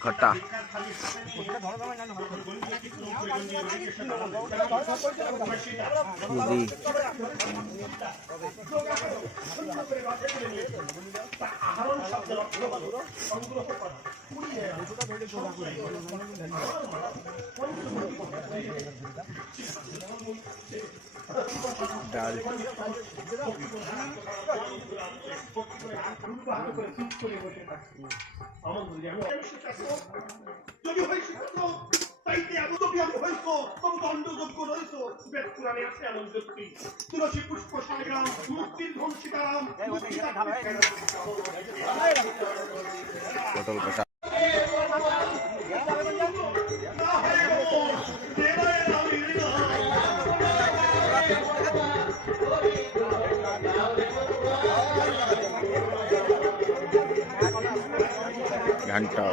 খটা ডাল যদি হয় শিক্ষক তাইতে এমনকি আমি হইছ তবু দণ্ডযোগ্য রইছ বেদ পুরাণে আছে এমন যুক্তি তুলসী পুষ্প শালিগ্রাম মুক্তির ধন সীতারাম পটল কষা ঘন্টা